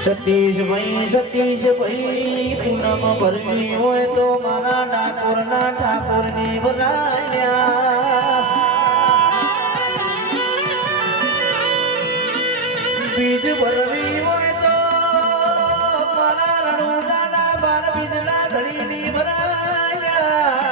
સતીશ ભાઈ પૂનમ ભરવી હોય તો મારા ઠાકોર ને બનાવ્યા બીજ ભરવી હોય તો મારા રણુદાના બાર બીજના ધડી ની ભરાયા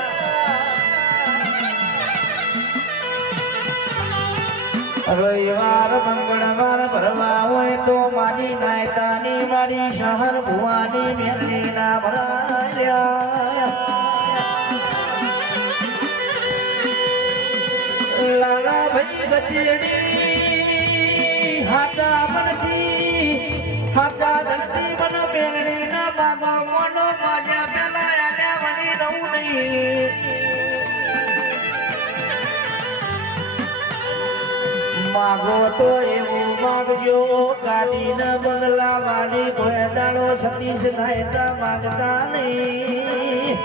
રવિવાર મંગળવાર ભરવા હોય તો મારી નાયતાની મારી શહર ભુવાની મેલી ના ભરાયા લાલા ભાઈ ગજેડી હાથા મનથી હાથા ધરતી મન મેલડી ના બાબા મોનો માજા પેલા આલ્યા વની રહું નહીં માગો તો એવું માગજો ગાડી ના બંગલા વાળી કોઈ દાડો સતીશ નાયતા માગતા નહીં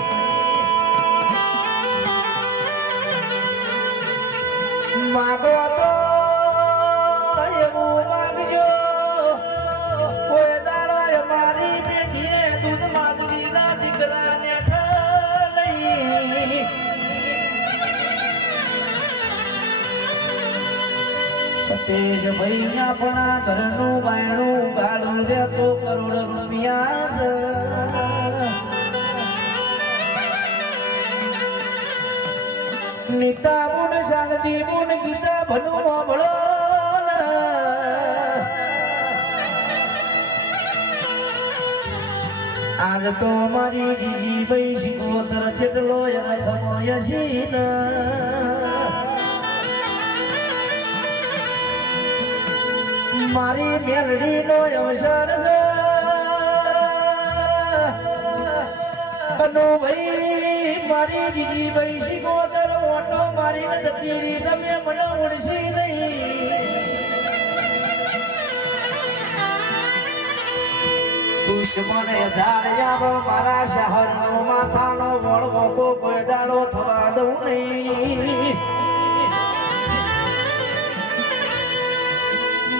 માગો તો એવું માગજો કોઈ દાડો મારી બેઠીએ દૂધ માગવી ના દીકરા ને ઠાલઈ સતીશ ભાઈ આપણા ઘરનું બાયણું ગાળું રે તો કરોડ રૂપિયા છે નીતા મુન શાંતિ મુન ગીતા ભનું અબળો આજ તો મારી જીજી ભાઈ શીખોતર ચેટલો રખમો યસીન મારી મેલડી નો અવસર છે કનો ભાઈ મારી જીજી ભાઈ શીખોતર ઓટો મારી જતી તમે મને ઓળશી નહીં દુશ્મન ધાર્યા મારા શહેરનો માથાનો વળવો કોઈ દાડો થવા દઉં નહીં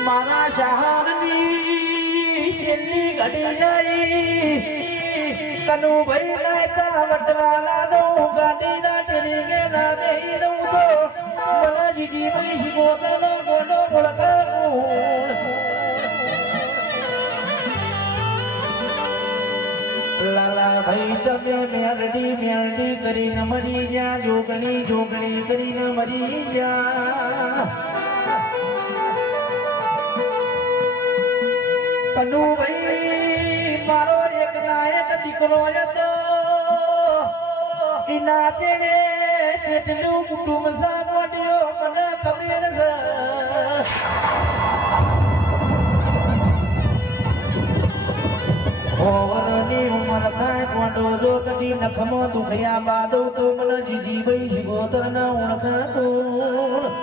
મારા શહેરની છેલ્લી ઘડી જાય કનુ ભાઈ નાયતા વટવાલા દઉં ગાડી ના ટેરીગે ના બેહી દઉં તો મને જીજી ભાઈ શીખોતરનો ગોડો બોળકાવું લાલા ભાઈ તમે મેલડી કરીને મરી ગયા જોગણી કરીને મરી ગયા કનુ ભાઈ મારો એક ના એક દીકરો હતો એના ચેડે કેટલું કુટુંબ સાંભળ્યો મને ખબર છે હોવરની ઉંમર થાય કોડો જો કદી નખમો દુખયા બાદો તો મને જીજી ભાઈ શીખોતર ના ઓળખાતું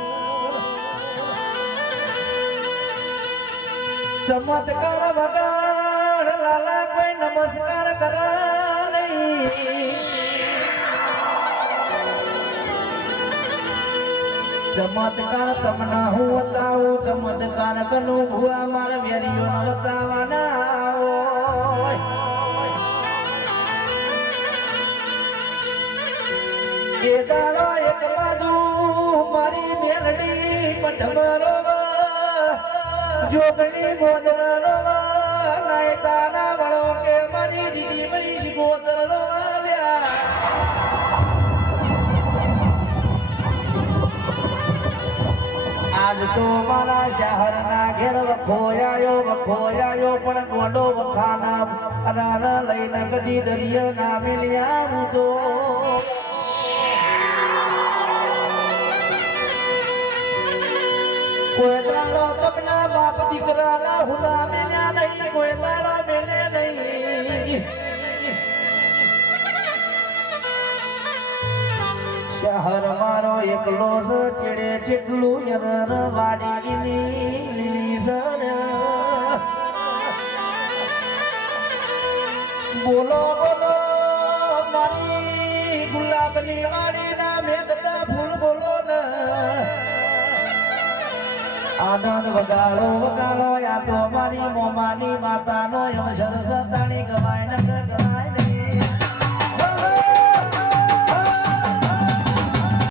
ચમત્કાર વગર લાલા કોઈ નમસ્કાર કરા નહીં ચમત્કાર તમને હું બતાવું ચમત્કાર કનું ભુવા મારા વેરીઓ બતાવવાના એ દાડો એક બાજુ મારી મેલડી પઠમરો જોગણી ગોદરનો નાયતાના વળો કે મારી દીદી ભાઈ શીખોતરનો વાલ્યા આજ તો મારા શહેરના ઘેર વખોયાયો પણ ગોડો વખાના રાના લઈને કદી દરિયા ના મિલ્યા હું તો કોઈ દાડો તમના બાપ દીકરાના હુલા મેલ્યા નહીં કોઈ દાડો મેલે નહીં શહેર મારો એકલો ચેડે ચેટલું વાડી બોલો બોલો મારી ગુલાબની વાડી ના મેઘતા ફૂલ બોલો ને આનંદ વગાડો વગાડો યા તો મારી મોમાની માતાનો એમ સરસ તાણી ગવાય